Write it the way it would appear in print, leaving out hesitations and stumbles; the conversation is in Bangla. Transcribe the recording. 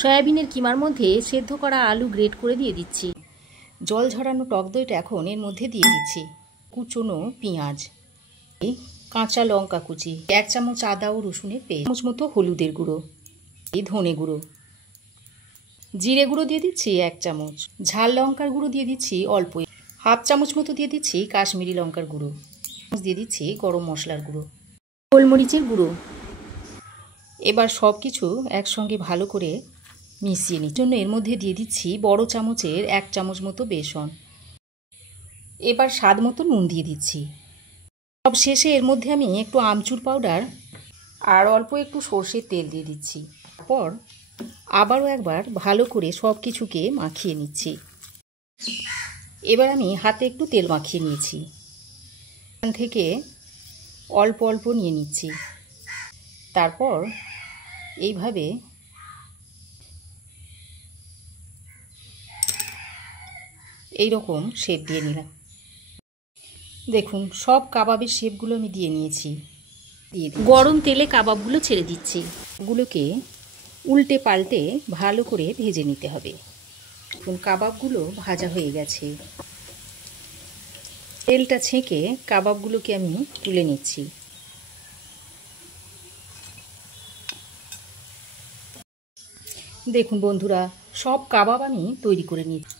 সয়াবিনের কিমার মধ্যে সেদ্ধ করা আলু গ্রেট করে দিয়ে দিচ্ছি। জল ঝরানো টক দইটা এখন এর মধ্যে দিয়ে দিচ্ছি। কুচনো পেঁয়াজ, কাঁচা লঙ্কা কুচি, 1 চামচ আদা ও রসুনের পেস্ট, 1 চামচ মতো হলুদের গুঁড়ো, ধনে গুঁড়ো, জিরে গুঁড়ো দিয়ে দিচ্ছি 1 চামচ, ঝাল লঙ্কার গুঁড়ো দিয়ে দিচ্ছি অল্প, 1/2 চামচ মতো দিয়ে দিচ্ছি কাশ্মীরি লঙ্কার গুঁড়ো, দিয়ে দিচ্ছি গরম মশলার গুঁড়ো, গোলমরিচের গুঁড়ো। এবার সব কিছু একসঙ্গে ভালো করে মিশিয়ে নিই। জন্য এর মধ্যে দিয়ে দিচ্ছি বড় চামচের 1 চামচ মতো বেসন। এবার স্বাদ মতো নুন দিয়ে দিচ্ছি। সব শেষে এর মধ্যে আমি একটু আমচুর পাউডার আর অল্প একটু সর্ষের তেল দিয়ে দিচ্ছি। তারপর আবারও একবার ভালো করে সব কিছুকে মাখিয়ে নিচ্ছি। এবার আমি হাতে একটু তেল মাখিয়ে নিয়েছি, এখান থেকে অল্প অল্প নিয়ে নিচ্ছি। তারপর এইভাবে এইরকম শেপ দিয়ে নিলাম। দেখুন সব কাবাবের শেপগুলো আমি দিয়ে নিয়েছি। গরম তেলে কাবাবগুলো ছেড়ে দিচ্ছি। এগুলোকে উল্টে পাল্টে ভালো করে ভেজে নিতে হবে। দেখুন কাবাবগুলো ভাজা হয়ে গেছে। তেলটা ছেঁকে কাবাবগুলোকে আমি তুলে নিচ্ছি। দেখুন বন্ধুরা, সব কাবাব আমি তৈরি করে নিচ্ছি।